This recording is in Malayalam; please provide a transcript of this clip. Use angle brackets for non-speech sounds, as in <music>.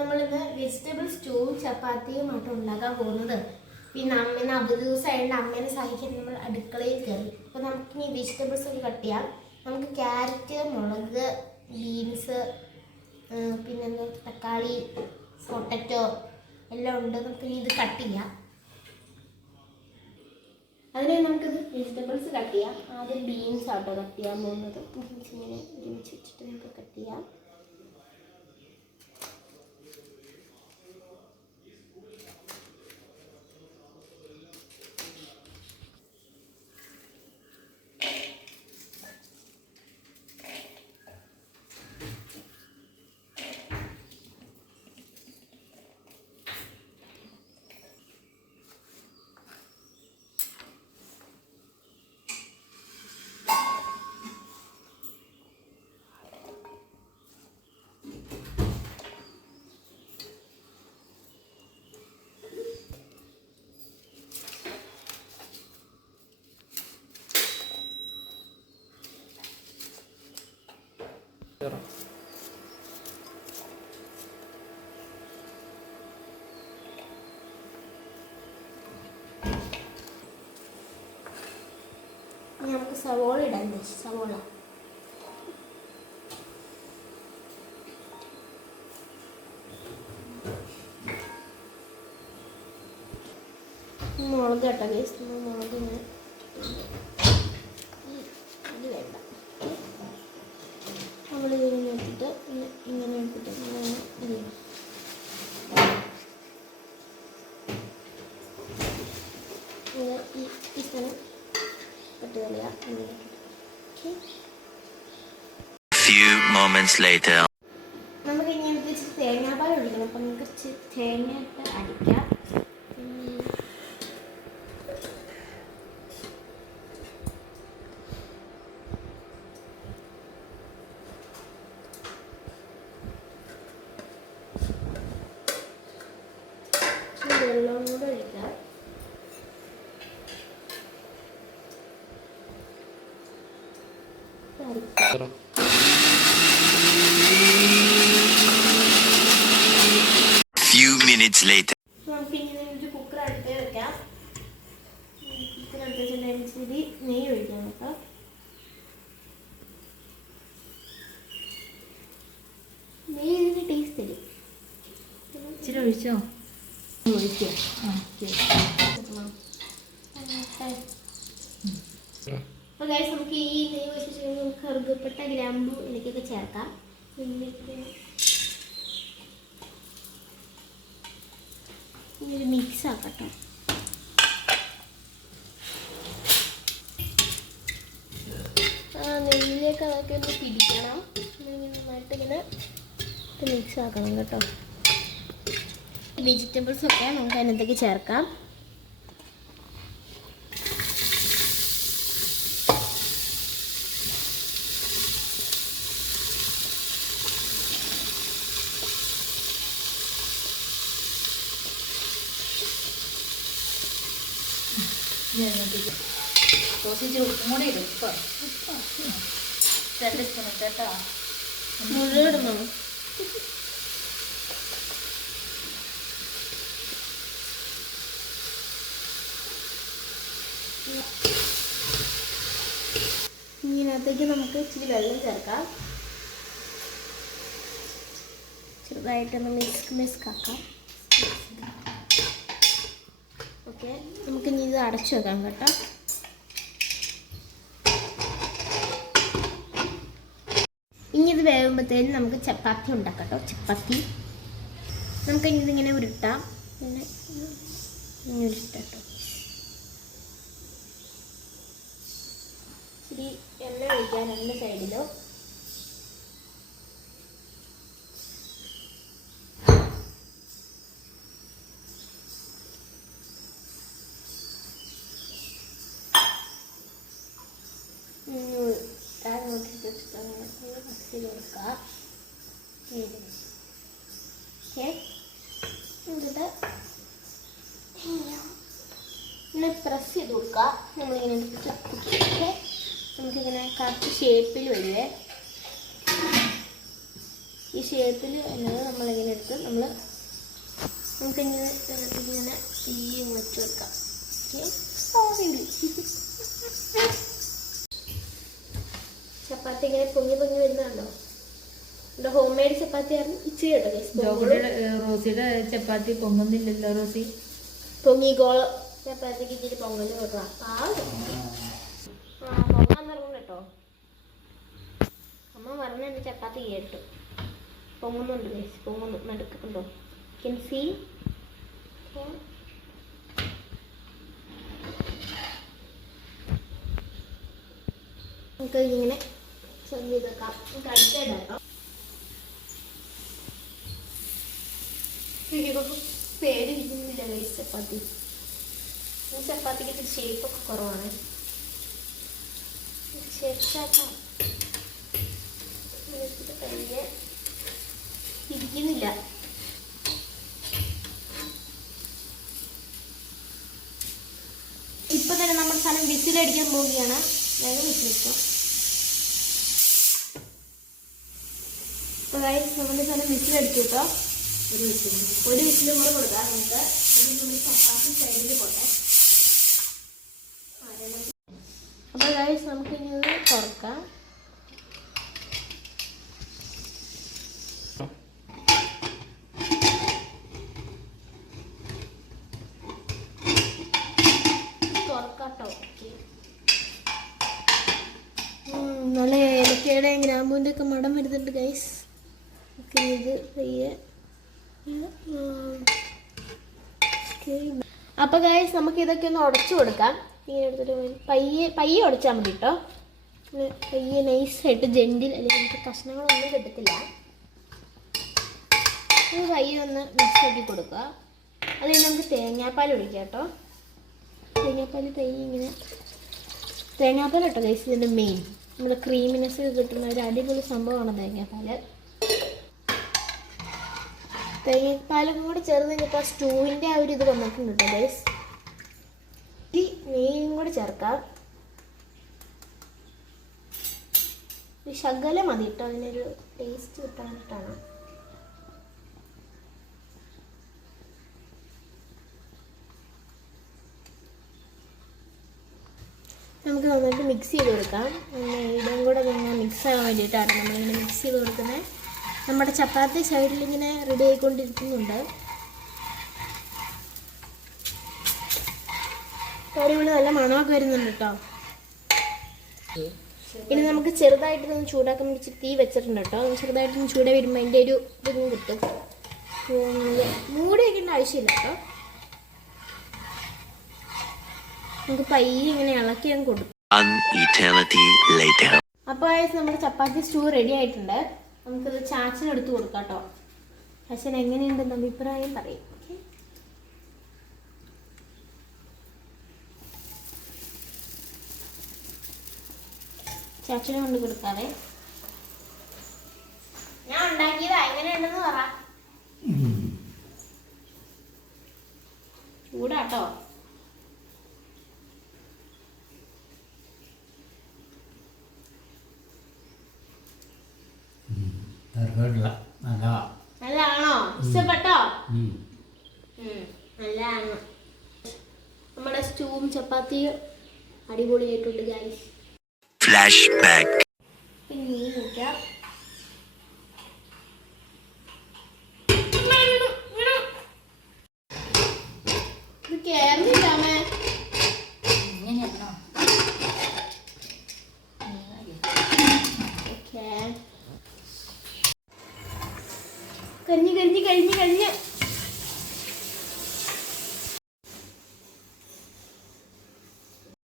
നമ്മളിന്ന് വെജിറ്റബിൾ സ്റ്റൂവും ചപ്പാത്തിയുമായിട്ട് ഉണ്ടാക്കാൻ പോകുന്നത്. പിന്നെ അമ്മേനെ അവധി ദിവസമായതുകൊണ്ട് അമ്മേനെ സഹായിക്കാൻ നമ്മൾ അടുക്കളയിൽ കയറി. അപ്പോൾ ഈ വെജിറ്റബിൾസ് ഒക്കെ കട്ട് ചെയ്യാം. നമുക്ക് ക്യാരറ്റ് മുളക് ബീൻസ് പിന്നെ തക്കാളി പൊട്ടറ്റോ എല്ലാം ഉണ്ട്. നമുക്ക് ഇത് കട്ട് ചെയ്യാം. അതിന് നമുക്കിത് വെജിറ്റബിൾസ് കട്ട് ചെയ്യാം. ആദ്യം ബീൻസ് ആട്ടോ കട്ട് ചെയ്യാൻ പോകുന്നത്. ബീൻസ് ഇങ്ങനെ ഒരുമിച്ച് വെച്ചിട്ട് നമുക്ക് കട്ട് ചെയ്യാം. നമുക്ക് സവോള ഇടാൻ സവോള. മുളക് കേട്ടോ കേസ് മുളക് ഇങ്ങനെ ഈ ഇത് വേണ്ട നമ്മൾ ഇങ്ങനെ എടുത്തിട്ട് ഇങ്ങനെ ഇങ്ങനെ എടുത്തിട്ട് ഇങ്ങനെ ഇത് ചെയ്യണം ഇങ്ങനെ ഈ ഈ സ്ഥലം കട്ട് കളയാം ഇങ്ങനെ ഓക്കെ Few moments later. നമുക്ക് ഇനി എനിക്ക് തേങ്ങാപ്പാൽ ഒഴിക്കണം അപ്പം നമുക്ക് കുറച്ച് തേങ്ങ ഇട്ട് അടിക്കാം പിന്നെ ഇച്ചിരി വെള്ളവും കൂടെ ഒഴിക്കാം ഇത് അടിക്കാം Few minutes later. നമുക്ക് ഇങ്ങനെ ഒരു കുക്കർ അടുത്ത് വെക്കാം കുക്കർ അടുത്ത് വെച്ചിട്ടുണ്ടെങ്കിൽ നെയ്യ് ഒഴിക്കാം കേട്ടോ? നെയ്യ് ഇതിന് ടേസ്റ്റ് തരും ഇച്ചിരി ഒഴിച്ചോ? ഒഴിക്കാം. ഓക്കെ അപ്പോൾ നമുക്ക് ഈ കറുകപ്പെട്ട ഗ്രാമ്പു ഇതിലേക്കൊക്കെ ചേർക്കാം. ഒരു മിക്സ് ആക്കട്ടോ. ആ നെയ്യിലേക്ക് അതൊക്കെ ഒന്ന് പിടിക്കണം. നന്നായിട്ട് ഇങ്ങനെ മിക്സ് ആക്കണം കേട്ടോ. വെജിറ്റബിൾസ് ഒക്കെ നമുക്ക് അതിനകത്തേക്ക് ചേർക്കാം. കൂടി സ്പൂൺ ഇതിനകത്തേക്ക് നമുക്ക് ഇച്ചിരി വെള്ളം ചേർക്കാം. ചെറുതായിട്ടൊന്ന് മിക്സ് മിസ്ക് ആക്കാം. ഓക്കെ നമുക്ക് ഇനി ഇത് അടച്ചു വെക്കാം കേട്ടോ. ഇനി ഇത് വേകുമ്പോഴത്തേനും നമുക്ക് ചപ്പാത്തി ഉണ്ടാക്കാം കേട്ടോ ചപ്പാത്തി. നമുക്ക് ഇനി ഇതിങ്ങനെ ഉരുട്ടാം. പിന്നെ ഇങ്ങനെ ഉരുട്ടാം കേട്ടോ. ഇച്ചിരി എണ്ണ ഒഴിക്കാം രണ്ട് സൈഡിലും അങ്ങോട്ട് ജസ്റ്റ് അങ്ങനെ press ചെയ്ത് കൊടുക്കുക ഓക്കെ എന്നിട്ട് ഇങ്ങനെ പ്രസ് ചെയ്ത് കൊടുക്കുക നമ്മളിങ്ങനെ എടുത്തിട്ട് നമുക്കിങ്ങനെ കറക്റ്റ് ഷേപ്പിൽ വരുവേ ഈ ഷേപ്പിൽ വരുന്നത് നമ്മളിങ്ങനെ എടുത്ത് നമ്മൾ നമുക്കിങ്ങനെ ഇങ്ങനെ തീ വെച്ച് വെക്കാം ഓക്കെ <laughs> ചപ്പാത്തി ഇങ്ങനെ പൊങ്ങി പൊങ്ങി വരുന്നുണ്ടോ എന്റെ ഹോം മെയ്ഡ് ചപ്പാത്തി ആണ് ഇച്ചിരി കേട്ടോ. റോസിയുടെ ചപ്പാത്തി പൊങ്ങുന്നില്ലല്ലോ റോസി? പൊങ്ങിക്കോൾ ചപ്പാത്തിക്ക് ഇച്ചിരി പൊങ്ങൽ കൊടുക്കാം ആ ആ പൊങ്ങാൻ തുടങ്ങും കേട്ടോ. അമ്മ പറഞ്ഞ എന്റെ ചപ്പാത്തി കേട്ടു. പൊങ്ങുന്നുണ്ട്. പൊങ്ങുന്നു. നടുക്കുണ്ടോ കെൻ സി നമുക്ക് ഇങ്ങനെ പേടിയിരിക്കുന്നില്ല ഗൈസ് ചപ്പാത്തി ചപ്പാത്തിക്ക് ഷേപ്പൊക്കെ കുറവാണ് ഇരിക്കുന്നില്ല ഇപ്പൊ തന്നെ നമ്മുടെ സ്ഥലം വിസിലടിക്കാൻ പോവുകയാണ്. വേഗം വിസിലിട്ടോ ഗൈസ് നമ്മുടെ സ്ഥലം എടുത്തു കേട്ടോ ഒരു വിസിൽ ഒരു വിസിലും കൂടെ കൊടുക്കാം. നമുക്ക് നമ്മൾ ചപ്പാത്തി സൈഡിൽ പോട്ടെ. അപ്പോൾ ഗൈസ് നമുക്ക് ഇനി തുറക്കാം തുറക്കാട്ടോ നല്ല ഏലക്കയുടെ ഗ്രാമ്പൂന്റെ ഒക്കെ മണം വരുന്നുണ്ട് ഗൈസ് അപ്പൊ ഗൈസ് നമുക്ക് ഇതൊക്കെ ഒന്ന് ഉടച്ചു കൊടുക്കാം. ഇങ്ങനെ എടുത്തിട്ട് പോയി പയ്യെ പയ്യെ ഉടച്ചാൽ മതി കേട്ടോ പയ്യെ നൈസായിട്ട് ജെന്റിൽ അല്ലെങ്കിൽ നമുക്ക് കഷ്ണങ്ങളൊന്നും കിട്ടത്തില്ല. പയ്യെ ഒന്ന് മിക്സ് ആക്കി കൊടുക്കുക. അത് കഴിഞ്ഞ് നമുക്ക് തേങ്ങാപ്പാൽ ഒഴിക്കാം കേട്ടോ തേങ്ങാപ്പാൽ പയ്യെ ഇങ്ങനെ തേങ്ങാപ്പാൽ കേട്ടോ ഗൈസ് ഇതിന്റെ മെയിൻ നമ്മുടെ ക്രീമിനെസ് കിട്ടുന്ന ഒരു അടിപൊളി സംഭവമാണ് തേങ്ങാപ്പാൽ തേങ്ങാപ്പാലും കൂടി ചേർന്ന് കഴിഞ്ഞപ്പോൾ സ്റ്റൂവിന്റെ ആ ഒരു ഇത് വന്നിട്ടുണ്ട് ഗൈസ് ഇത്തിരി നെയ്യും കൂടി ചേർക്കാം. ഒരു ശകലം മതി കേട്ടോ അതിനൊരു ടേസ്റ്റ് കിട്ടാനായിട്ടാണ് നമുക്ക് നന്നായിട്ട് മിക്സ് ചെയ്ത് കൊടുക്കാം. ഇതും കൂടെ മിക്സ് ആകാൻ വേണ്ടിയിട്ടാണ് നമ്മളിങ്ങനെ മിക്സ് ചെയ്ത് കൊടുക്കുന്നത് നമ്മുടെ ചപ്പാത്തി സൈഡിൽ ഇങ്ങനെ റെഡി ആയിക്കൊണ്ടിരിക്കുന്നുണ്ട്. അടിപൊളി നല്ല മണമൊക്കെ വരുന്നുണ്ട് കേട്ടോ. ഇനി നമുക്ക് ചെറുതായിട്ടൊന്ന് ചൂടാക്കാൻ വേണ്ടി തീ വെച്ചിട്ടുണ്ട് കേട്ടോ. ചെറുതായിട്ടൊന്ന് ചൂട വരുമ്പോൾ അതിന്റെ ഒരു ഇതും കിട്ടും. മൂടി വയ്ക്കേണ്ട ആവശ്യമില്ല കേട്ടോ. നമുക്ക് പയ്യെ ഇങ്ങനെ ഇളക്കി അങ്ങ് കൊടുക്കും. അപ്പോൾ നമ്മുടെ ചപ്പാത്തി സ്റ്റൂ റെഡി ആയിട്ടുണ്ട്. നമുക്കത് ചാച്ചനെടുത്ത് കൊടുക്കാം കേട്ടോ ചാച്ചൻ എങ്ങനെയുണ്ടെന്ന് അഭിപ്രായം പറയും. ഓക്കെ? ചാച്ചന് കൊണ്ട് കൊടുക്കാതെ ഞാൻ ഉണ്ടാക്കിയതാ എങ്ങനെയുണ്ടെന്ന് പറ. ചൂടാട്ടോ. തരക്കേടില്ല നല്ലതാ നല്ലതാണോ? ഇഷ്ടപ്പെട്ടോ? നല്ലതാണ്. നമ്മുടെ സ്റ്റൂവും ചപ്പാത്തിയും അടിപൊളിയായിട്ടുണ്ട് ഗൈസ് Flashback. പിന്നെ നോക്കാം വയ്ക്കാം